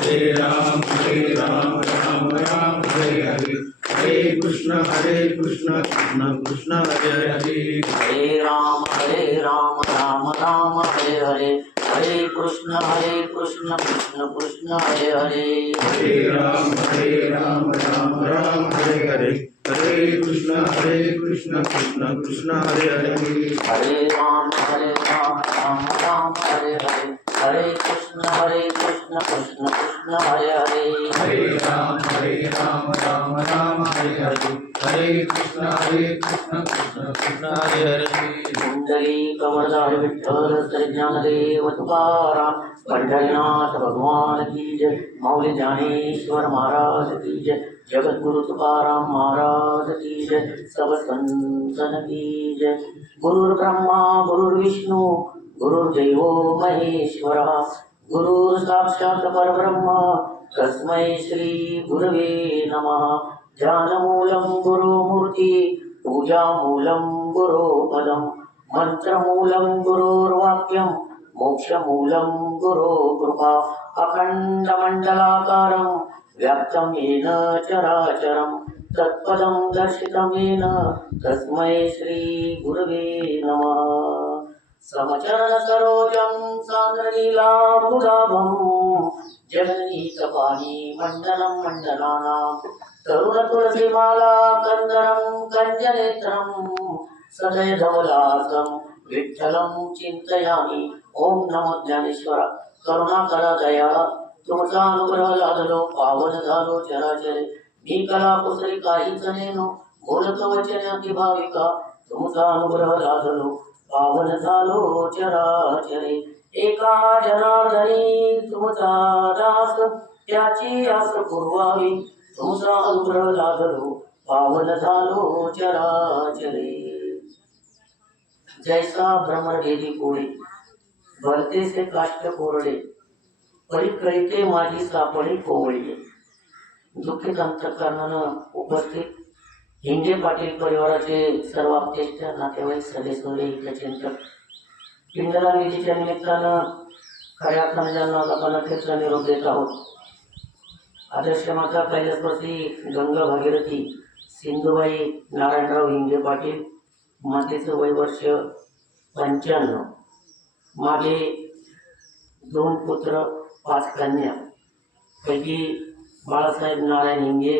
हरे राम राम राम हरे हरे, हरे कृष्ण कृष्ण कृष्ण हरे हरे, हरे राम राम राम हरे हरे, हरे कृष्ण कृष्ण कृष्ण हरे हरे, हरे राम राम राम हरे हरे, हरे कृष्ण कृष्ण कृष्ण हरे हरे, हरे राम राम राम हरे हरे, हरे कृष्ण कृष्ण कृष्ण हरे हरे, हरे राम राम राम हरे हरे, हरे कृष्ण कृष्ण कृष्ण हरे हरे, कुंडली कमरदार विठ्ठल श्री ज्ञानदेव तुकाराम, पंढरीनाथ भगवान की जय, मौली ज्ञानेश्वर महाराज की जय, जगत गुरु तुकाराम महाराज की जय, सब संतन की जय। गुरुर् ब्रह्मा गुरुर्विष्णू गुरुर्देवो महेश्वरा, गुरुर् साक्षात् परब्रह्म तस्मै श्री गुरवे नमः। ध्यानमूलं गुरुमूर्ति, पूजामूलं गुरुपदं, मंत्रमूलं गुरुर्वाक्यं, मोक्षमूलं गुरुकृपा। अखण्डमण्डलाकारं व्याप्तं येन चराचरं, तत्पदं दर्शितं येन तस्मै श्री गुरवे नमः। समचरण सरोजं सान्द्रलीलाभुजाभं, जगन्नीतपाणी मण्डलं मण्डलानां, तरुणतुलसीमाला कन्दरं कञ्जनेत्रं, सदय धवलासं विठ्ठलं चिन्तयामि। ओम नमो ज्ञानेश्वर, करुणाकरा दया तुमचा अनुग्रह लादलो, पावन झालो चराचरे, मी कला कुसरी काहीच नेनो, बोलतो वचन अति भाविका, तुमचा अनुग्रह लादलो, पावन झालो चराचरे। एका जनार्दनी तुमचा दास, त्याची आस पुरवावी, तुमचा अनुग्रह लादलो, पावन झालो चराचरे। जैसा भ्रमर गेली कोळी, भरते से काष्ट कोरडे, परी कळते माझी सापडी कोवळी। दुःखित अंतःकरणानं उपस्थित हिंगे पाटील परिवाराचे सर्व आपतेष्ट नातेवाईक सदस्य हितचिंतक, पिंडला निधीच्या निमित्तानं खऱ्या अर्थाने ज्यांना आपण अखेरचा निरोप देत आहोत, आदर्श माता कैलासवासी गंगा भागीरथी सिंधुबाई नारायणराव हिंगे पाटील, मातेचं वय वर्ष 95, मागे 2 पुत्र 5 कन्या, पैकी बाळासाहेब नारायण हिंगे।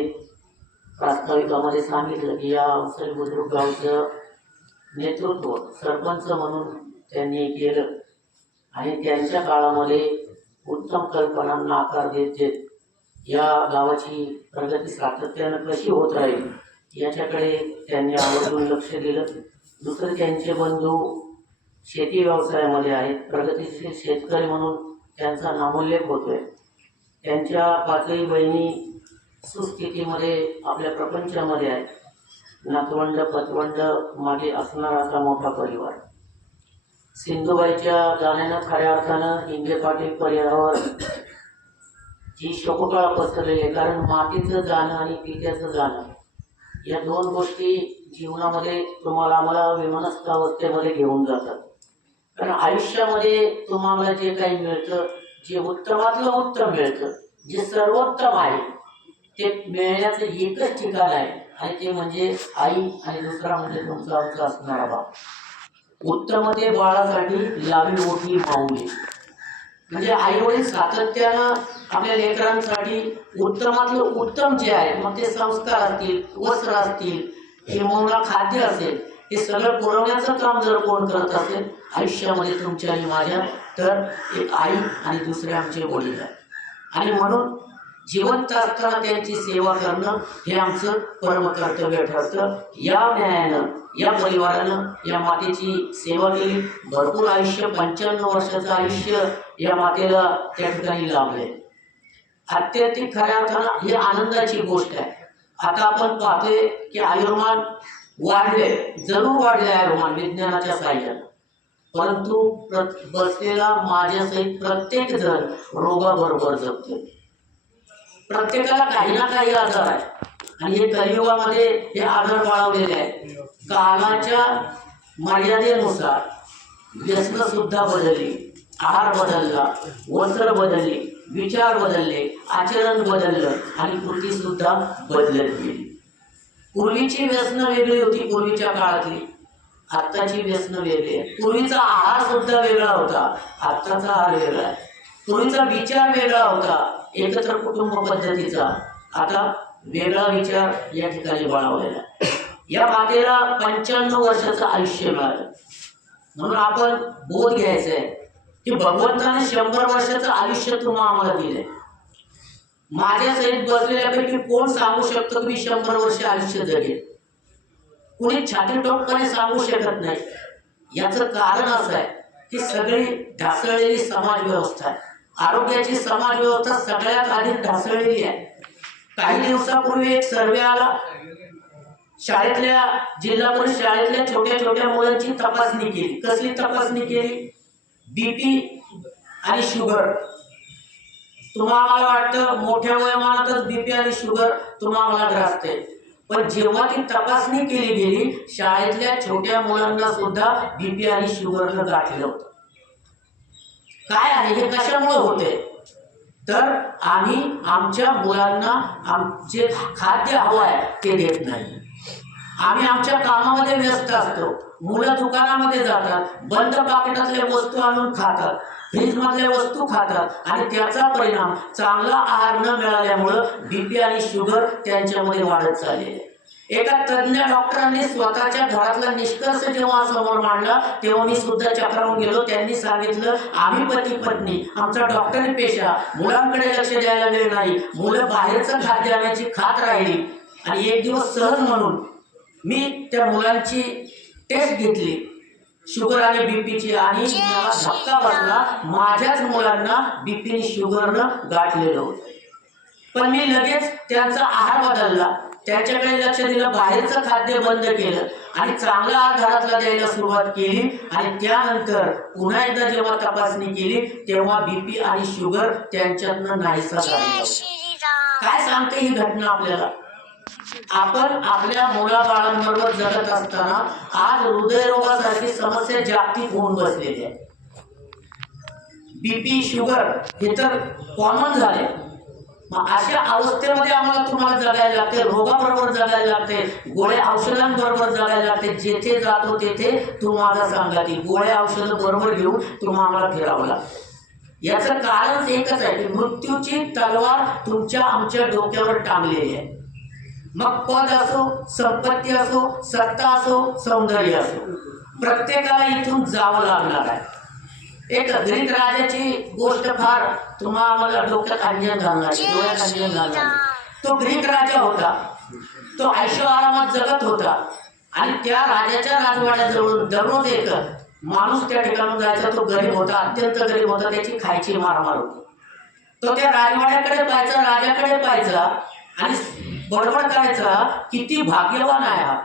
प्रास्ताविकामध्ये सांगितलं की या अवसरी बुद्रुक गावचं नेतृत्व सरपंच म्हणून त्यांनी केलं आणि त्यांच्या काळामध्ये उत्तम कल्पनांना आकार देत देत या गावाची प्रगती सातत्यानं कशी होत राहील याच्याकडे त्यांनी आवर्जून लक्ष दिलं। दुसरे त्यांचे बंधू शेती व्यवसायामध्ये आहेत, प्रगतीशील शेतकरी म्हणून त्यांचा नामोल्लेख होतोय। त्यांच्या 5ही बहिणी सुस्थितीमध्ये आपल्या प्रपंचामध्ये आहेत, नातवंड पतवंड मागे असणारा असा मोठा परिवार। सिंधुबाईच्या जाण्यानं खऱ्या अर्थानं हिंगे पाटील परिवारावर जी शोककळा पसरलेली आहे, कारण मातीचं जाणं आणि पित्याचं जाणं या 2 गोष्टी जीवनामध्ये तुम्हाला आम्हाला विमनस्थ अवस्थेमध्ये घेऊन जातात। कारण आयुष्यामध्ये तुम्हाला जे काही मिळतं, जे उत्तमातलं उत्तम मिळतं, जे सर्वोत्तम आहे ते मिळण्याचं एकच ठिकाण आहे आणि ते म्हणजे आई, आणि दुसरा म्हणजे तुमचा आमचा असणारा बाप। उत्तमते बाळासाठी लावी मोठी माऊली, म्हणजे आई वडील सातत्यानं आपल्या लेकरांसाठी उत्तमातलं उत्तम जे आहे, मग ते संस्कार असतील, वस्त्र असतील, किंवा खाद्य असेल, हे सगळं पुरवण्याचं काम जर कोण करत असेल आयुष्यामध्ये तुमच्या आणि माझ्या, तर एक आई आणि दुसरे आमचे वडील आहे। आणि म्हणून जिवंत असताना त्यांची सेवा करणं हे आमचं परम कर्तव्य ठरतं। या न्यायानं या परिवारानं या मातेची सेवा केली, भरपूर आयुष्य 95 वर्षाचं आयुष्य या मातेला त्या ठिकाणी लाभले। अत्यधिक खऱ्या अर्थानं ही आनंदाची गोष्ट आहे। आता आपण पाहतोय की आयुर्मान वाढले, जरूर वाढले आयुर्मान विज्ञानाच्या साहाय्यानं, परंतु बसलेला माझ्यासहित प्रत्येक जण रोगाबरोबर जगतोय। प्रत्येकाला काही ना काही आजार आहे आणि हे कलियुगामध्ये हे आजार वाढवलेले आहेत। कामाच्या मर्यादेनुसार व्यसन सुद्धा बदलली, आहार बदलला, वस्त्र बदलली, विचार बदलले, आचरण बदललं आणि कृती सुद्धा बदलत गेली. पूर्वीची व्यसनं वेगळी होती, पूर्वीच्या काळातली. आत्ताची व्यसनं वेगळी आहे. पूर्वीचा आहार सुद्धा वेगळा होता, आत्ताचा आहार वेगळा आहे. पूर्वीचा विचार वेगळा होता, एकत्र कुटुंब पद्धतीचा. आता वेगळा विचार या ठिकाणी बळावलेला. या मातेला 95 वर्षाचं आयुष्य मिळालं. म्हणून आपण बोध घ्यायचा आहे की भगवंताने 100 वर्षाचं आयुष्य तुम्हाला आम्हाला दिलंय. माझ्या सहित बसलेल्यापैकी कोण सांगू शकतो की मी 100 वर्ष आयुष्य जगेल? कुणी छातीटोपपणे सांगू शकत नाही. याचं कारण असं आहे की सगळी ढासळलेली समाज व्यवस्था आहे. आरोग्याची समाज व्यवस्था सगळ्यात आधी ढासळलेली आहे. काही दिवसापूर्वी एक सर्वे आला. शाळेतल्या जिल्हा परिषद शाळेतल्या छोट्या छोट्या मुलांची तपासणी केली. कसली तपासणी केली? बीपी आणि शुगर. तुम्हाला वाटतं मोठ्या वयोमानातच बीपी आणि शुगर तुम्हाला ग्रासते, पण जेव्हा ती तपासणी केली गेली शाळेतल्या छोट्या मुलांना सुद्धा बीपी आणि शुगरनं गाठलं होतं. काय आहे हे? कशामुळे होते? तर आम्ही आमच्या मुलांना आमचे खाद्य हवं आहे ते देत नाही. आम्ही आमच्या कामामध्ये व्यस्त असतो. मुलं दुकानामध्ये जातात, बंद पाकिटातल्या वस्तू आणून खातात, फ्रीज मधल्या वस्तू खातात आणि त्याचा परिणाम चांगला आहार न मिळाल्यामुळं बीपी आणि शुगर त्यांच्यामध्ये वाढत चाललेली आहे. एका तज्ञ डॉक्टरांनी स्वतःच्या घरातला निष्कर्ष जेव्हा समोर मांडला तेव्हा मी सुद्धा चक्रावून गेलो. त्यांनी सांगितलं, आम्ही पती पत्नी, आमचा डॉक्टरी पेशा, मुलांकडे लक्ष द्यायला वेळ नाही, मुलं बाहेरचं खाद्य आणायची खात राहिली. आणि एक दिवस सहज म्हणून मी त्या मुलांची टेस्ट घेतली शुगर आणि बीपीची आणि मला धक्का बसला. माझ्याच मुलांना बीपी आणि शुगरनं गाठलेलं होतं. पण मी लगेच त्यांचा आहार बदलला, त्यांच्याकडे लक्ष दिलं, बाहेरचं खाद्य बंद केलं आणि चांगला आहार घरातला द्यायला सुरुवात केली. आणि त्यानंतर पुन्हा एकदा जेव्हा तपासणी केली तेव्हा बीपी आणि शुगर त्यांच्यातनं नाहीसा झाला. काय सांगते ही घटना आपल्याला? आपण आपल्या मुलाबाळांबरोबर जगत असताना आज हृदयरोगासारखी समस्या जागतिक होऊन बसलेली आहे. बीपी शुगर हे तर कॉमन झाले. मग अशा अवस्थेमध्ये आम्हाला तुम्हाला जगायला लागते, रोगाबरोबर जगायला लागते, गोळ्या औषधांबरोबर जगायला लागते. जेथे जातो तेथे तुम्हाला सांगा ती गोळ्या औषधं बरोबर घेऊन तुम्हाला फिरावं लागतं. याचं कारण एकच आहे की मृत्यूची तलवार तुमच्या आमच्या डोक्यावर टांगलेली आहे. मग पद असो, संपत्ती असो, सत्ता असो, सौंदर्य असो, प्रत्येकाला इथून जावं लागणार आहे. एक ग्रीक राजाची गोष्ट फार तुम्हाला डोक्यात अंजन घालणारी, डोळ्यात अंजन घालणारी. तो ग्रीक राजा होता. तो ऐशो आरामात जगत होता आणि त्या राजाच्या राजवाड्याजवळून दररोज एक माणूस त्या ठिकाणी जायचा. तो गरीब होता, अत्यंत गरीब होता, त्याची खायची मारमार होती. तो त्या राजवाड्याकडे पाहायचा, राजाकडे पाहायचा आणि बडबड करायचा, किती भाग्यवान आहे हा,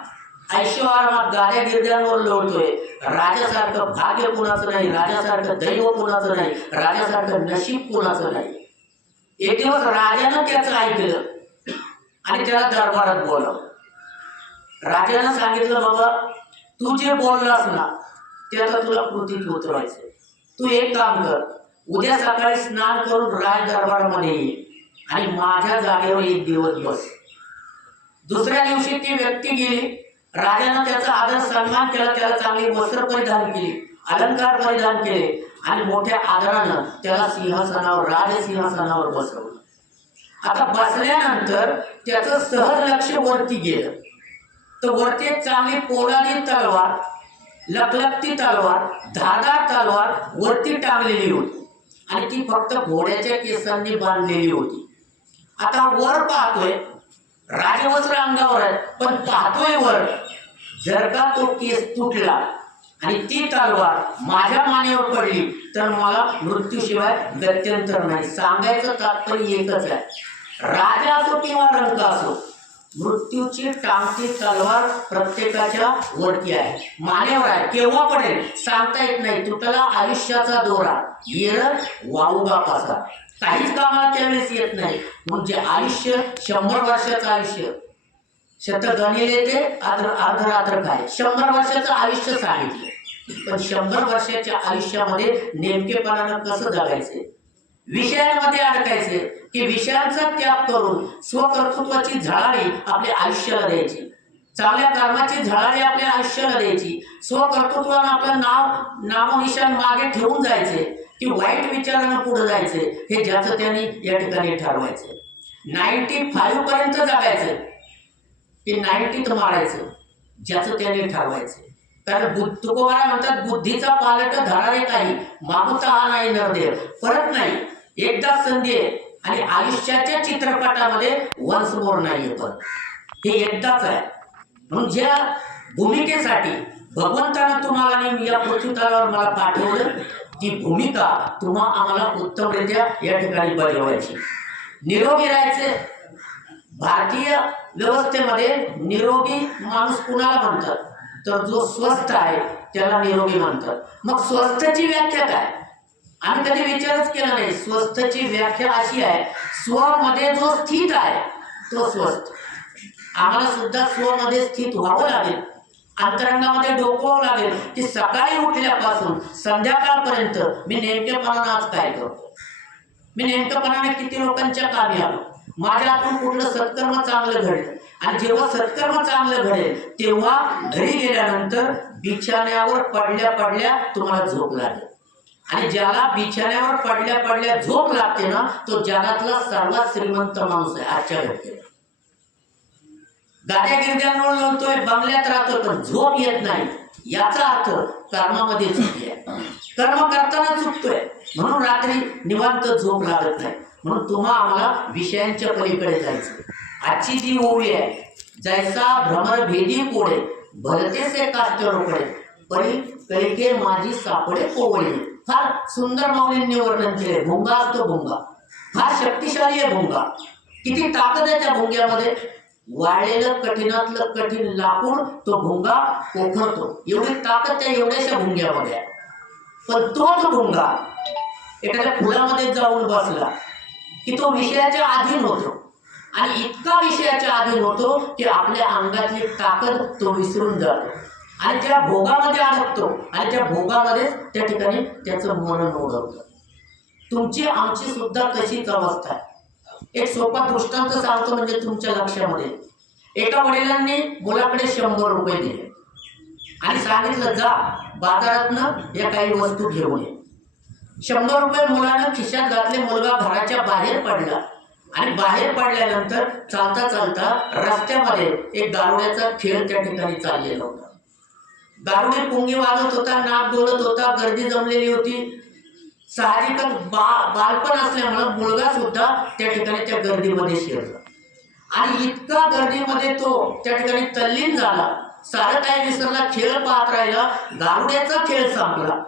ऐशो आरामात गाड्या गिरद्यांवर लोळतोय. राजासारखं भाग्य कुणाचं नाही, राजासारखं दैव कुणाचं नाही, राजासारखं नशीब कुणाचं नाही. एक दिवस राजानं त्याचं ऐकलं आणि त्याला दरबारात बोलावलं. राजानं सांगितलं, बाबा तू जे बोललास ना ते आता तुला कृतीत उतरवायचं. तू एक काम कर, उद्या सकाळी स्नान करून राज दरबारामध्ये ये आणि माझ्या जागेवर एक दिवस बस. दुसऱ्या दिवशी ती व्यक्ती गेली. राजानं त्याचा आदर सन्मान केला, त्याला चांगली वस्त्र परिधान केली, अलंकार परिधान केले आणि मोठ्या आदरानं त्याला सिंहासनावर, राजसिंहासनावर बसवलं. आता बसल्यानंतर त्याचं सहज लक्ष वरती गेलं. तर वरती एक चांगली पोलादी तलवार, लखलखती तलवार, धारदार तलवार वरती टांगलेली होती आणि ती फक्त घोड्याच्या केसांनी बांधलेली होती. आता वर पाहतोय, राजवस्त्र अंगावर आहे, पण पाहतोय वर, जर का तो केस तुटला आणि ती तलवार माझ्या मानेवर पडली तर मला मृत्यूशिवाय गत्यंतर नाही. सांगायचं तात्पर्य एकच आहे, राजा असो किंवा रंक असो, मृत्यूची टांगती तलवार प्रत्येकाच्या वरती आहे, मानेवर आहे. केव्हा पडेल सांगता येत नाही. तुटला आयुष्याचा दोरा, येळ वाळू बापाचा, काहीच कामाला त्यावेळेस येत नाही. म्हणजे आयुष्य 100 वर्षाचं आयुष्य, शत गणिले ते अर्धरात्र काय, 100 वर्षाचं आयुष्य सांगितलं. पण 100 वर्षाच्या आयुष्यामध्ये नेमकेपणानं कसं जगायचं विषयांमध्ये अडकायचे की विषयांचा त्याग करून स्वकर्तृत्वाची झळाळी आपल्या आयुष्याला द्यायची, चांगल्या कर्माची झळाळी आपल्या आयुष्याला द्यायची, स्वकर्तृत्वानं आपलं नामनिशान मागे ठेवून जायचे की वाईट विचारानं पुढे जायचे, हे ज्याचं त्यांनी या ठिकाणी ठरवायचं. 95 पर्यंत जगायचं की 90 मारायचं, ज्याचं त्यांनी ठरवायचं. कारण तुकोबारा म्हणतात, बुद्धीचा पालट धरारे काही, मागुता हा नाही नरदेव, परत नाही, एकदा संधी आहे आणि आयुष्याच्या चित्रपटामध्ये वन्स मोर नाहीये, परत हे एकदाच आहे. म्हणून ज्या भूमिकेसाठी भगवंतानं तुम्हाला आणि या पृथ्वीतलावर मला पाठवलं, ती भूमिका आम्हाला उत्तमरित्या या ठिकाणी बजावायची. निरोगी राहायचे. भारतीय व्यवस्थेमध्ये निरोगी माणूस कुणाला म्हणतात, तर जो स्वस्थ आहे त्याला निरोगी म्हणतात. मग स्वस्थची व्याख्या काय? आम्ही कधी विचारच केला नाही. स्वस्थची व्याख्या अशी आहे, स्वमध्ये जो स्थित आहे तो स्वस्थ. आम्हाला सुद्धा स्वमध्ये स्थित व्हावं लागेल, अंतरंगामध्ये डोकवावं लागेल की सकाळी उठल्यापासून संध्याकाळपर्यंत मी नेमकेपणानं आज काय करतो, मी नेमकेपणाने किती लोकांच्या कामी आलो, माझ्या हातून कुठलं सत्कर्म चांगलं घडलं. आणि जेव्हा सत्कर्म चांगलं घडेल तेव्हा घरी गेल्यानंतर बिछाण्यावर पडल्या पडल्या तुम्हाला झोप लागेल. आणि ज्याला बिछाण्यावर पडल्या पडल्या झोप लागते ना, तो जगातला सर्वात श्रीमंत माणूस आहे आजच्या घटनेत. गाड्या गिरद्यांवर लोळतोय, बंगल्यात राहतोय, पण झोप येत नाही. याचा अर्थ कर्मामध्ये चुकी आहे, कर्म करताना चुकतोय, म्हणून रात्री निवांत झोप लागत नाही. म्हणून आम्हाला विषयांच्या पलीकडे जायचं. आजची जी ओवी आहे, जैसा भ्रमर भेदी कोडे भलतेसे काष्ट रोकडे परी कलिके माझी सापडे कोवळी. फार सुंदर माऊलींनी वर्णन केले. भुंगा असतो, भुंगा फार शक्तिशाली आहे. भुंगा किती ताकद आहे त्या भुंग्यामध्ये. वाळलेलं कठीणातलं कठीण लाकूड तो भुंगा पोखरतो, एवढी ताकद त्या एवढ्याशा भुंग्यामध्ये आहे. पण तोच भुंगा एखाद्या फुलामध्ये जाऊन बसला की तो विषयाच्या अधीन होतो, आणि इतका विषयाच्या अधीन होतो की आपल्या अंगातली ताकद तो विसरून जातो आणि त्या भोगामध्ये अडकतो, आणि त्या भोगामध्येच त्या ठिकाणी त्याचं मन ओढवतं. तुमची आमची सुद्धा तशीच अवस्था आहे. एक सोपा दृष्टांत सांगतो म्हणजे तुमच्या लक्षामध्ये. एका वडिलांनी मुलाकडे 100 रुपये दिले आणि सांगितलं, जा बाजारातनं या काही वस्तू घेऊन ये. 100 रुपये मुलानं खिशात घातले. मुलगा घराच्या बाहेर पडला आणि बाहेर पडल्यानंतर चालता चालता रस्त्यामध्ये एक गारुड्याचा खेळ त्या ठिकाणी चाललेला होता. गारुडी पुंगी वाजत होता, नाक डोलत होता, गर्दी जमलेली होती. साहजिकच बालपण असल्यामुळं मुलगा सुद्धा त्या ठिकाणी त्या गर्दीमध्ये शिरला आणि इतका गर्दीमध्ये तो त्या ठिकाणी तल्लीन झाला, सारं काही विसरला, खेळ पाहत राहिला. गारुड्याचा खेळ संपला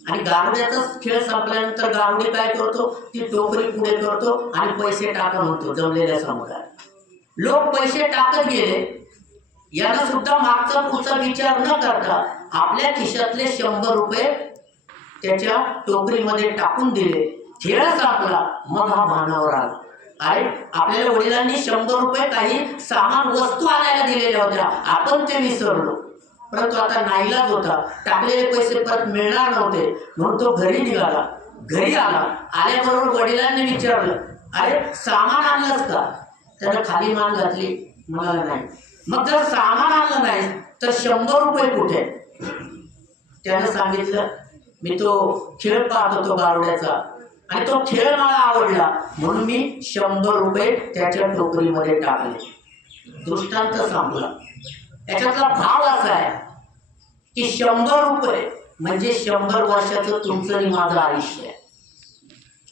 आणि गारुड्याचा खेळ संपल्यानंतर गारुडी काय करतो, ती टोकरी पुढे करतो आणि पैसे टाका म्हणतो जमलेल्या समुदायात. लोक पैसे टाकत गेले. यानं सुद्धा मागचा पुढचा विचार न करता आपल्या खिशातले 100 रुपये त्याच्या टोकरीमध्ये टाकून दिले. खेळ संपला. मग हा भानावर आला, अरे आपल्याला वडिलांनी 100 रुपये काही सामान वस्तू आणायला दिलेल्या होत्या, आपण ते विसरलो. परंतु आता नाईलाज होता, टाकलेले पैसे परत मिळणार नव्हते, म्हणून तो घरी निघाला. घरी आल्याबरोबर वडिलांनी विचारलं, अरे सामान आणलंस का? त्यानं खाली मान घातली, म्हणाला नाही. मग जर सामान आणलं नाही तर 100 रुपये कुठे? त्यानं सांगितलं, मी तो खेळ पाहत होतो गारुड्याचा आणि तो खेळ मला आवडला म्हणून मी 100 रुपये त्याच्या टोकरीमध्ये टाकले. दृष्टांत संपला. याच्यातला भाव असा आहे की 100 रुपये म्हणजे 100 वर्षाचं तुमचं आणि माझं आयुष्य आहे.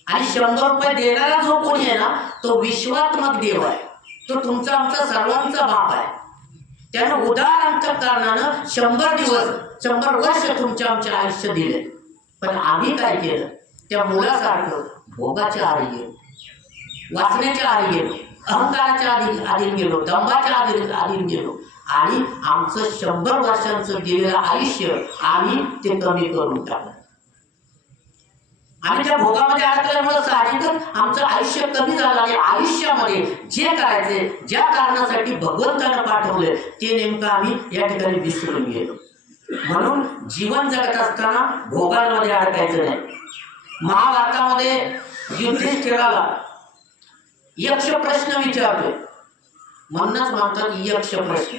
आणि 100 रुपये देणारा जो कोणी आहे ना, तो विश्वात्मक देव आहे. तो तुमचा आमचा सर्वांचा बाप आहे. त्यानं उदार अंतःकरणानं 100 दिवस 100 वर्ष तुमच्या आमचे आयुष्य दिले. पण आम्ही काय केलं, त्या मुलासारखं भोगाच्या आधी गेलो, वाचण्याच्या आधी गेलो, अहंकाराच्या आधी गेलो, दंभाच्या आधी गेलो आणि आमचं 100 वर्षांचं गेलेलं आयुष्य आम्ही ते कमी करून टाकलं. आम्ही त्या भोगामध्ये अडकल्यामुळे साहजिकच आमचं आयुष्य कमी झालं आणि आयुष्यामध्ये जे करायचे, ज्या कारणासाठी भगवंतानं पाठवले ते नेमकं आम्ही या ठिकाणी विसरून गेलो. म्हणून जीवन जगत असताना भोगांमध्ये अडकायचं नाही. महाभारतामध्ये युधिष्ठिराला यक्ष प्रश्न विचारले. म्हणूनच म्हणतात यक्ष प्रश्न.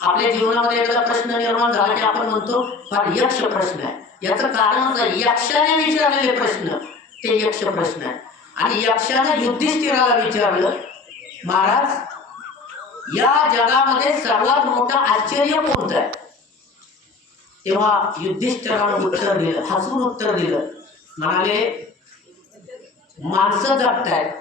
आपल्या जीवनामध्ये एखादा प्रश्न निर्माण झाला की आपण म्हणतो फार यक्ष प्रश्न आहे. याचं कारणच आहे यक्षाने विचारलेले प्रश्न ते यक्ष प्रश्न आहे. आणि यक्षाने युधिष्ठिराला विचारलं, महाराज या जगामध्ये सर्वात मोठं आश्चर्य कोणतं आहे? तेव्हा युधिष्ठिराने उत्तर दिलं, हसून उत्तर दिलं. म्हणाले, माणसं जगतायत.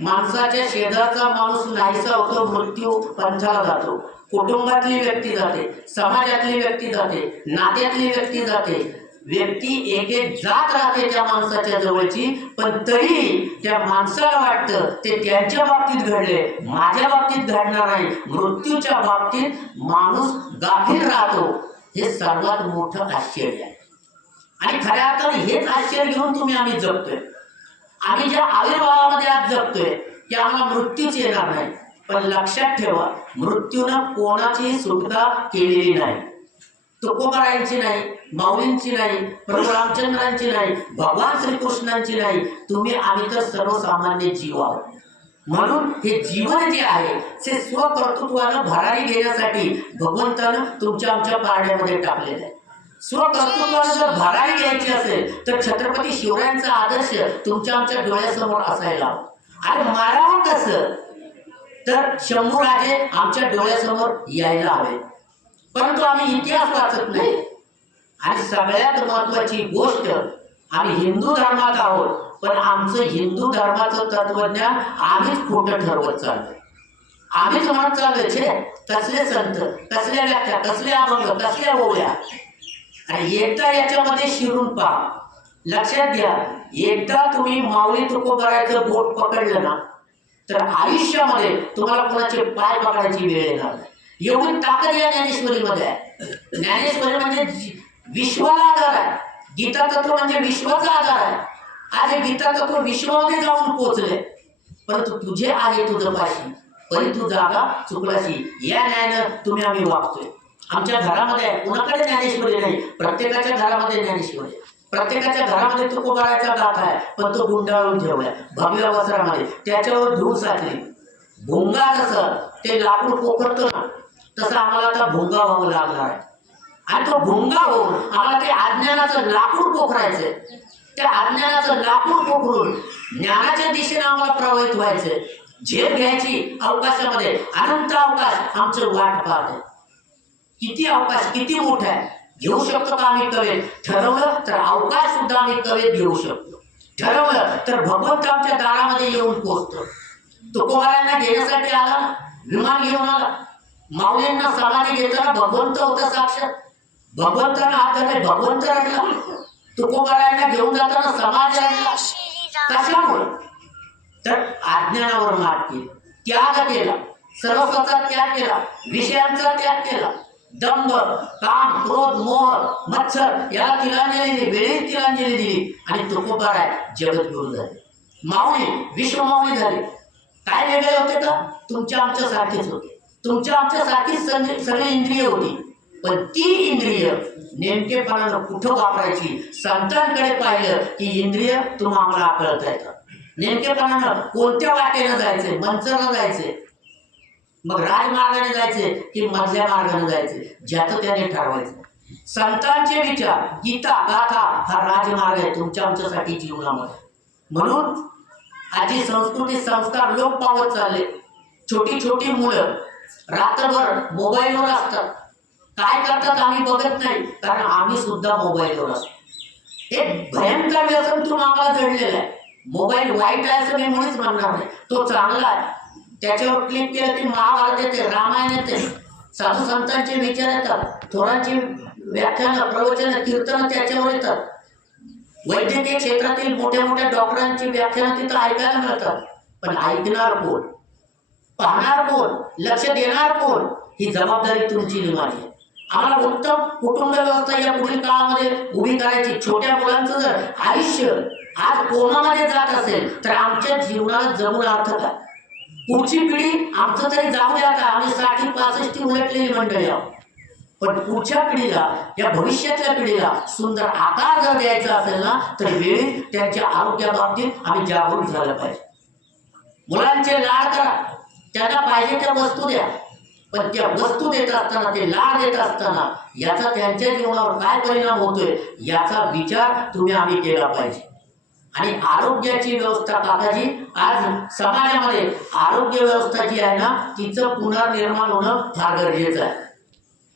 माणसाच्या शेजारचा माणूस नाहीसा होतो, मृत्यू पंथाला जातो. कुटुंबातली व्यक्ती जाते, समाजातली व्यक्ती जाते, नात्यातली व्यक्ती जाते. व्यक्ती एक एक जात राहते त्या माणसाच्या जवळची, पण तरी त्या माणसाला वाटतं ते त्यांच्या बाबतीत घडले, माझ्या बाबतीत घडणार नाही. मृत्यूच्या बाबतीत माणूस गाफील राहतो. हे सर्वात मोठं आश्चर्य आहे. आणि खऱ्या अर्थाने हेच आश्चर्य घेऊन आम्ही जगतोय. आम्ही ज्या आविर्भावामध्ये आज जगतोय की आम्हाला मृत्यूच येणार नाही. पण लक्षात ठेवा, मृत्यूनं कोणाची सुटका केलेली नाही. तुकोबारायांची नाही, माऊलींची नाही, प्रभू रामचंद्रांची नाही, भगवान श्रीकृष्णांची नाही. तुम्ही आम्ही तर सर्वसामान्य जीव आहोत. म्हणून हे जीवन जे आहे ते स्वकर्तृत्वानं भरारी घेण्यासाठी भगवंतानं तुमच्या आमच्या पारड्यामध्ये टाकलेलं आहे. स्वकर्तृत्वानं जर भरारी घ्यायची असेल तर छत्रपती शिवरायांचा आदर्श तुमच्या आमच्या डोळ्यासमोर असायला हवा. आणि मारावं कसं तर शंभूराजे आमच्या डोळ्यासमोर यायला हवे. परंतु आम्ही इतिहास वाचत नाही. आणि सगळ्यात महत्वाची गोष्ट, आम्ही हिंदू धर्मात आहोत, पण आमचं हिंदू धर्माचं तत्वज्ञान आम्हीच खोटं ठरवत चाललोय. आम्हीच म्हणत चाललोय छे कसले संत, कसल्या व्याख्या, कसल्या अभंग, कसल्या ओव्या. आणि एकदा याच्यामध्ये शिरून पहा. लक्षात घ्या, एकदा तुम्ही माऊली तुकोबारायचं बोट पकडलं ना तर आयुष्यामध्ये तुम्हाला कोणाचे पाय पकडायची वेळ येणार नाही. एवढी ताकद या ज्ञानेश्वरीमध्ये आहे. ज्ञानेश्वरी म्हणजे विश्वाला आधार आहे. गीता तत्व म्हणजे विश्वाचा आधार आहे. आज हे गीता तत्व विश्वामध्ये जाऊन पोहोचले. परंतु तुझे आहे तुझं पाशी, परी तू जागा चुकलाशी. या न्यायानं आम्ही वागतोय. आमच्या घरामध्ये कुणाकडे ज्ञानेश्वरी नाही, प्रत्येकाच्या घरामध्ये ज्ञानेश्वरी. प्रत्येकाच्या घरामध्ये तुकोबारायचा गाथा आहे, पण तो गुंडाळून ठेवलाय भगव्या वस्त्रामध्ये. त्याच्यावर धूळ साचली. भुंगा जसं ते लाकूड पोखरतो ना, तसं आम्हाला आता भुंगा व्हावं लागणार आहे. आणि तो भुंगा होऊन आम्हाला ते अज्ञानाचं लाकूड पोखरायचंय. त्या अज्ञानाचं लाकूड पोखरून ज्ञानाच्या दिशेने आम्हाला प्रवाहित व्हायचंय. झेप घ्यायची अवकाशामध्ये. अनंत अवकाश आमचं वाट पाहत आहे. किती अवकाश, किती मोठा आहे. घेऊ शकतो का आम्ही कवेत? ठरवलं तर अवकाश सुद्धा आम्ही कवेत घेऊ शकतो. ठरवलं तर भगवंत आमच्या दारामध्ये येऊन पोहोचतो. तुकोबारायांना घेण्यासाठी आला ना, विमान घेऊन आला. माऊलींना समाधी घेताना भगवंत होता साक्षात. भगवंतांना हात धरले, भगवंत रडला. तुकोबारायांना घेऊन जाताना समाधी रडला. कशामुळे? तर अज्ञानावर मात केली, त्याग केला, सर्वस्वाचा त्याग केला, विषयांचा त्याग केला. दंभ, काम, क्रोध, मोह, मत्सर याला तिलांजली दिली, वेळीच तिलांजली दिली. आणि तुकोबाराय जगद्गुरु झाले. माऊली विश्वमाऊली झाले. काय वेगळे होते का? तुमच्या आमच्या सारखेच होते. तुमच्या आमच्या सारखीच सगळी इंद्रिय होती. पण ती इंद्रिय नेमकेपणानं कुठं वापरायची? संतांकडे पाहिलं की इंद्रिय तुम्हाला आकळता येतं. नेमकेपणानं कोणत्या वाटेनं जायचे? मंचरला जायचे, मग राजमार्गाने जायचे की मधल्या मार्गाने जायचे, ज्याचं त्याने ठरवायचं. संतांचे विचार, गीता, गाथा हा राजमार्ग आहे तुमच्या आमच्यासाठी जीवनामध्ये. म्हणून आजी संस्कृती, संस्कार लोप पावत चालले. छोटी छोटी मुलं रात्रभर मोबाईलवर असतात. काय करतात आम्ही बघत नाही, कारण आम्ही सुद्धा मोबाईलवर असतो. एक भयंकर व्यसन आम्हाला जडलेलं आहे. मोबाईल वाईट आहे असं मी मुळीच म्हणणार नाही, तो चांगला आहे. त्याच्यावर क्लिक केलं की महाभारत येते, रामायण येते, साधू संतांचे विचार येतात, थोरांची व्याख्यानं, प्रवचनं, कीर्तनं त्याच्यावर येतात. वैद्यकीय क्षेत्रातील मोठ्या मोठ्या डॉक्टरांची व्याख्यानं तिथं ऐकायला मिळतात. पण ऐकणार कोण? पाहणार कोण? लक्ष देणार कोण? ही जबाबदारी तुमची आणि माझी. आम्हाला उत्तम कुटुंब व्यवस्था या पुढील काळामध्ये उभी करायची. छोट्या मुलांचं जर आयुष्य आज कोमामध्ये जात असेल तर आमच्या जीवनाला जगून अर्थ काय? पुढची पिढी आमचं तरी जाऊ द्या का, आम्ही 60-65 उलटलेली मंडळी आहोत. पण पुढच्या पिढीला, या भविष्यातल्या पिढीला सुंदर आकार जर द्यायचा असेल ना, तर वेळी त्यांच्या आरोग्याबाबतीत आम्ही जागरूक झालं पाहिजे. मुलांचे लाड करा, त्यांना पाहिजे त्या वस्तू द्या, पण त्या वस्तू देत असताना, ते लाड देत असताना याचा त्यांच्या जीवनावर काय परिणाम होतोय याचा विचार आम्ही केला पाहिजे. आणि आरोग्याची व्यवस्था काकाजी, आज समाजामध्ये आरोग्य व्यवस्था जी आहे ना, तिचं पुनर्निर्माण होणं फार गरजेचं आहे.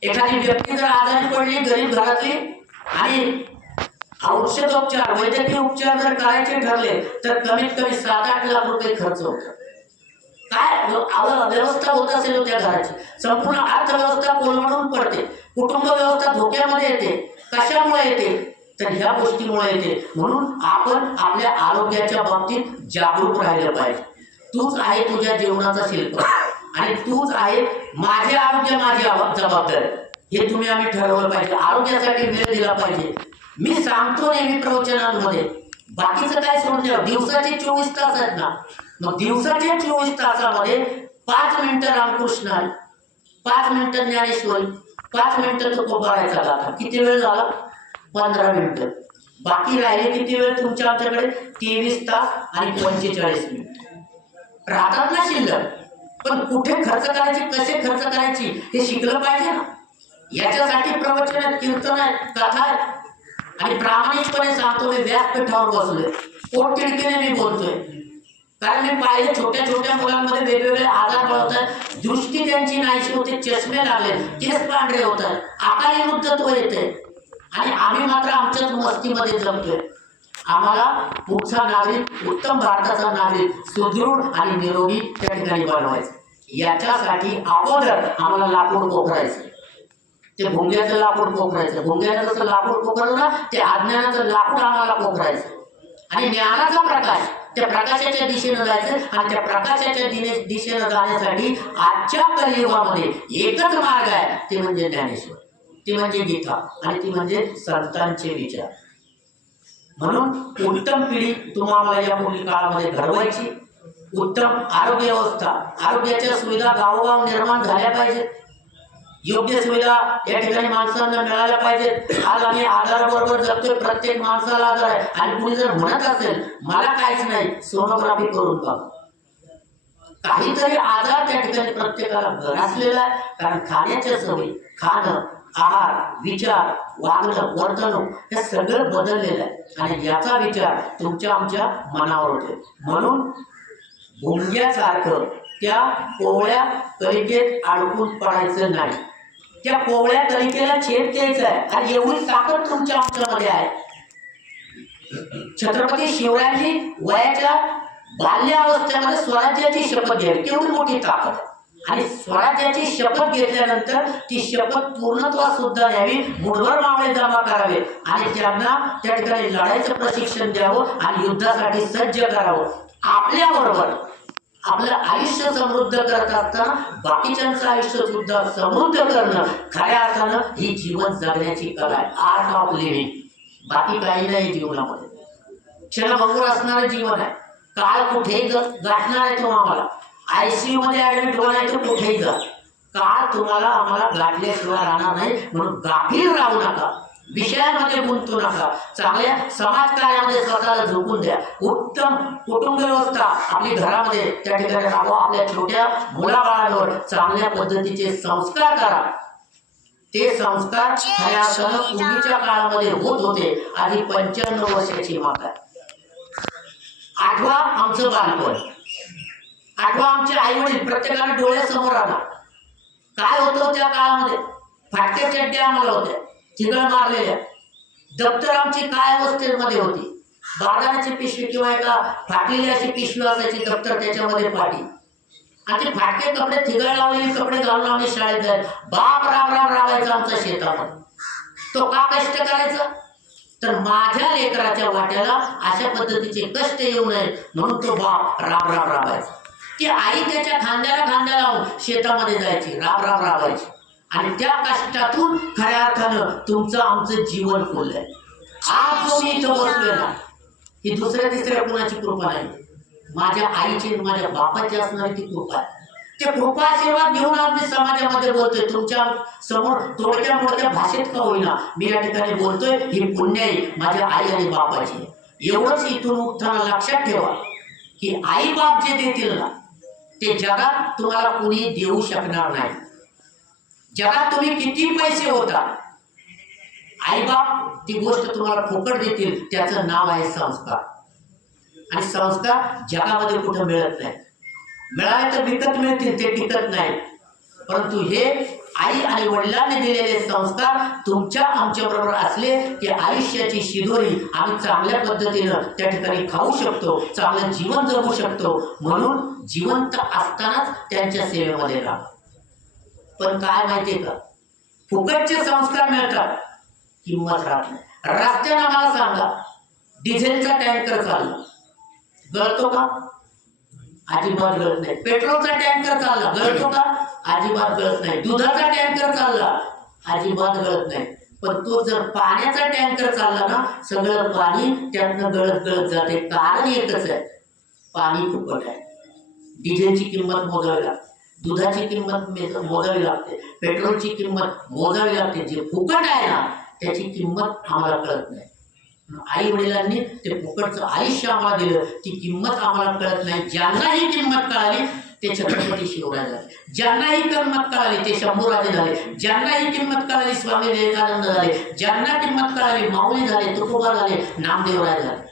एखादी व्यक्ती जर आजारी पडली गरीब घरातली आणि औषधोपचार, वैद्यकीय उपचार जर करायचे ठरले तर कमीत कमी 7-8 लाख रुपये खर्च होतो. काय व्यवस्था होत असेल त्या घराची, संपूर्ण अर्थव्यवस्था कोलमडून पडते, कुटुंब व्यवस्था धोक्यामध्ये येते. कशामुळे येते? तर ह्या गोष्टीमुळे येते. म्हणून आपण आपल्या आरोग्याच्या बाबतीत जागरूक राहिलं पाहिजे. तूच आहे तुझ्या जीवनाचा शिल्प आणि तूच आहे माझे आरोग्य, माझी जबाबदारी, हे आम्ही ठरवलं पाहिजे. आरोग्यासाठी वेळ दिला पाहिजे. मी सांगतो नेहमी प्रवचनांमध्ये, बाकीचं काय सोडून द्या, दिवसाचे 24 तास आहेत ना, मग दिवसाच्या 24 तासामध्ये 5 मिनिटं रामकृष्ण, 5 मिनिटं ज्ञानेश्वरी, 5 मिनिटं तुकोबारायचा गाथा. किती वेळ झाला? 15 मिनिटं. बाकी राहिले किती वेळ तुमच्या आमच्याकडे? 23 तास आणि 45 मिनिट राहतात ना शिल्लक. पण कुठे खर्च करायची, कसे खर्च करायची हे शिकलं पाहिजे ना. याच्यासाठी प्रवचन आहेत, कीर्तन आहेत, कथा आहेत. आणि प्रामाणिकपणे सांगतो, मी व्यासपीठावर बसलोय, पोटतिडकीने मी बोलतोय, कारण मी पाहिले छोट्या छोट्या मुलांमध्ये वेगवेगळे आजार बळवतात, दृष्टी त्यांची नाहीशी होते, चष्मे लागले, केस पांढरे होतात, अकाली वृद्धत्व येते आणि आम्ही मात्र आमच्याच मस्तीमध्ये जगतोय. आम्हाला पुढचा नागरिक, उत्तम भारताचा नागरिक, सुदृढ आणि निरोगी त्या ठिकाणी बनवायचं. याच्यासाठी अगोदर आम्हाला लाकूड पोखरायचं. ते भुंग्याचं लाकूड पोखरायचं. भुंग्यानं जसं लाकूड पोखरलं ना, ते अज्ञानाचं लाकूड आम्हाला पोखरायचं. आणि ज्ञानाचा प्रकाश, त्या प्रकाशाच्या दिशेनं जायचं. आणि त्या प्रकाशाच्या दिशेनं जाण्यासाठी आजच्या कलियुगामध्ये एकच मार्ग आहे, ते म्हणजे ज्ञानेश्वर, ती म्हणजे गीता आणि ती म्हणजे संतांचे विचार. म्हणून उत्तम पिढी तुम्हाला या पुढील काळामध्ये घडवायची. उत्तम आरोग्य व्यवस्था, आरोग्याच्या सुविधा गावोगाव निर्माण झाल्या पाहिजेत. योग्य सुविधा या ठिकाणी माणसांना मिळाल्या पाहिजेत. आज आम्ही आजाराबरोबर जगतोय, प्रत्येक माणसाला आजार आहे. आणि कुणी जर म्हणत असेल मला काहीच नाही, सोनोग्राफी करून बघ, काहीतरी आजार त्या ठिकाणी प्रत्येकाला ग्रासलेला आहे. कारण खाण्याच्या सवयी, खाणं, आहार, विचार, वागणं, वर्तणूक हे सगळं बदललेलं आहे. आणि याचा विचार तुमच्या आमच्या मनावर होते. म्हणून भुंग्यासारखं त्या कोवळ्या कलिकेत अडकून पडायचं नाही. त्या कोवळ्या कलिकेला छेद द्यायचा आहे. आणि एवढी ताकद तुमच्या आमच्यामध्ये आहे. छत्रपती शिवरायांनी वयाच्या बाल्यावस्थेमध्ये स्वराज्याची शपथ घ्यावी, केवढी मोठी ताकद. आणि स्वराज्याची शपथ घेतल्यानंतर ती शपथ पूर्णत्वास सुद्धा द्यावी, मुठभर मावळे जमा करावे आणि त्यांना त्या ठिकाणी लढाईचं प्रशिक्षण द्यावं आणि युद्धासाठी सज्ज करावं. आपल्याबरोबर आपलं आयुष्य समृद्ध करत असताना बाकीच्यांचं आयुष्य सुद्धा समृद्ध करणं खऱ्या अर्थानं ही जीवन जगण्याची कला आहे. Art of living. बाकी काही नाही जीवनामध्ये. क्षणभंगूर असणारं जीवन आहे. काळ कुठेही गाठणार आहे तो आम्हाला. ICU मध्ये ऍडमिट होणार तर कुठेही जा, काळ तुम्हाला आम्हाला गाठल्याशिवाय राहणार नाही. म्हणून गाफील राहू नका, विषयामध्ये गुंतू नका, चांगल्या समाजकार्यामध्ये स्वतःला झोकून द्या. उत्तम कुटुंब व्यवस्था आपली घरामध्ये त्या ठिकाणी राहावं. आपल्या छोट्या मुलाबाळांवर चांगल्या पद्धतीचे संस्कार करा. ते संस्कार खऱ्या अर्थानं पूर्वीच्या काळामध्ये होत होते. आधी 95 वर्षाची माता. आठवा आमचं बालपण, आठवा आमचे आई वडील, प्रत्येकाने डोळ्यासमोर आला. काय होतं त्या काळामध्ये? फाटक्या चड्ड्या आम्हाला होत्या, चिघळ मारलेल्या. दप्तर आमची काय अवस्थेमध्ये होती? बाजाराची पिशवी किंवा एका फाटलेली अशी पिशवी असायची, दप्तर त्याच्यामध्ये पाटी, आणि ते फाटके कपडे, थिगळ लावलेले कपडे घालून आम्ही शाळेत जायचो. बाप राब राब राबायचा आमच्या शेतामध्ये. तो का कष्ट करायचा? तर माझ्या लेकराच्या वाट्याला अशा पद्धतीचे कष्ट येऊ नये म्हणून तो बाप राब राब राबायचा. ती आई त्याच्या खांद्याला खांद्या लावून शेतामध्ये जायची, राब राब राबायची. आणि त्या कष्टातून खऱ्या अर्थानं तुमचं आमचं जीवन फुललंय. आज जो मी इथं बसलोय ना, ही दुसऱ्या तिसऱ्या कुणाची कृपा नाही, माझ्या आईची, माझ्या बापाची असणारी ती कृपा आहे. ते कृपा आशीर्वाद घेऊन आज मी समाजामध्ये बोलतोय तुमच्या समोर थोडक्या मोठ्या भाषेत का होईना मी या ठिकाणी बोलतोय. ही पुण्य आहे माझ्या आई आणि बापाची. एवढंच इथून उठताना लक्षात ठेवा की आई बाप जे देतील ना ते जगात तुम्हाला कुणी देऊ शकणार नाही. जगात तुम्ही किती पैसे होता आई बाप ती गोष्ट तुम्हाला फुकट देतील. त्याचं नाव आहे संस्कार. आणि संस्कार जगामध्ये कुठं मिळत नाही. मिळाले तर विकत मिळतील ते टिकत नाही. परंतु हे आई आणि वडिलांनी दिलेले संस्कार तुमच्या आमच्या बरोबर असले की आयुष्याची शिदोरी आम्ही चांगल्या पद्धतीनं त्या ठिकाणी खाऊ शकतो. चांगलं जीवन जगू शकतो. म्हणून जिवंत असतानाच त्यांच्या सेवेमध्ये राहा. पण काय माहितीये का फुकटचे संस्कार मिळतात किंमत राहत नाही. रस्त्यानं मला सांगा डिझेलचा टँकर चालला गळतो का? अजिबात गळत नाही. पेट्रोलचा टँकर चालला गळतो का? अजिबात गळत नाही. दुधाचा टँकर चालला अजिबात गळत नाही. पण तो जर पाण्याचा टँकर चालला ना सगळं पाणी त्यातनं गळत गळत जाते. कारण एकच आहे पाणी फुकट आहे. डिझेलची किंमत मोजावी लागते. दुधाची किंमत मोजावी लागते. पेट्रोलची किंमत मोजावी लागते. जे फुकट आहे ना त्याची किंमत आम्हाला कळत नाही. आई वडिलांनी ते फुकटचं आयुष्य आम्हाला दिलं ती किंमत आम्हाला कळत नाही. ज्यांना ही किंमत कळाली ते छत्रपती शिवराय झाले. ज्यांना ही किंमत कळाली ते शंभूराजे झाले. ज्यांना ही किंमत कळाली स्वामी विवेकानंद झाले. ज्यांना किंमत कळाली माऊली झाले, तुकोबा झाले, नामदेवराय झाले.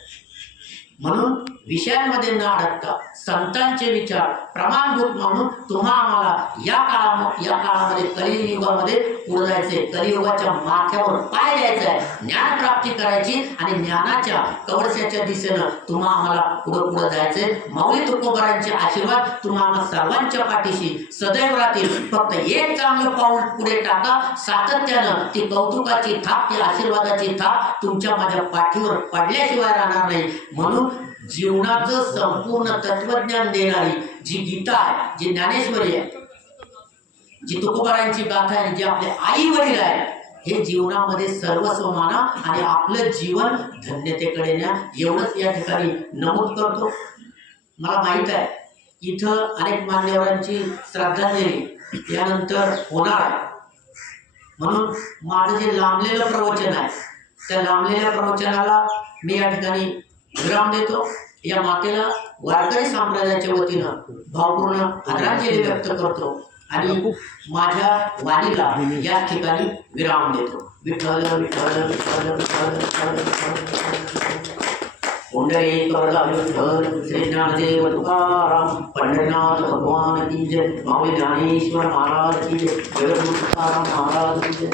म्हणून विषयांमध्ये न अडकता संतांचे विचार प्रमाणभूत म्हणून तुम्हा आम्हाला या काळामध्ये कलियुगामध्ये पुढे जायचंय. कलियुगाच्या माथ्यावर पाय द्यायचा आहे. ज्ञान प्राप्ती करायची आणि ज्ञानाच्या कवडशाच्या दिशेनं तुम्हा आम्हाला पुढे जायचंय. माऊली तुकोबारांचे आशीर्वाद तुम्हा आम्हा सर्वांच्या पाठीशी सदैव राहतील. फक्त एक चांगलं पाऊल पुढे टाका. सातत्यानं ती कौतुकाची थाप ती आशीर्वादाची थाप तुमच्या माझ्या पाठीवर पडल्याशिवाय राहणार नाही. म्हणून जीवनाचं संपूर्ण तत्वज्ञान देणारी जी गीता आहे, जी ज्ञानेश्वरी आहे, जी तुकोबारांची गाथा आहे, जे आपले आई वडील आहे, हे जीवनामध्ये सर्वस्व माना आणि आपलं जीवन धन्यतेकडे न्या. एवढंच या ठिकाणी नमूद करतो. मला माहित आहे इथं अनेक मान्यवरांची श्रद्धांजली यानंतर होणार आहे. म्हणून माझं जे लांबलेलं प्रवचन आहे त्या लांबलेल्या प्रवचनाला मी या ठिकाणी विराम देतो. या मातेला वारकरी संप्रदायाच्या वतीनं भावपूर्ण आदरांजली व्यक्त करतो आणि माझ्या वाणीला या ठिकाणी विराम देतो. विठ्ठल विठ्ठल विठ्ठल विठ्ठल पुंडरीकाला विठ्ठल. श्री ज्ञानदेव तुकाराम पंढरीनाथ भगवान की जय. माऊली ज्ञानेश्वर महाराज की जय. जगद्गुरु तुकाराम महाराज की जय.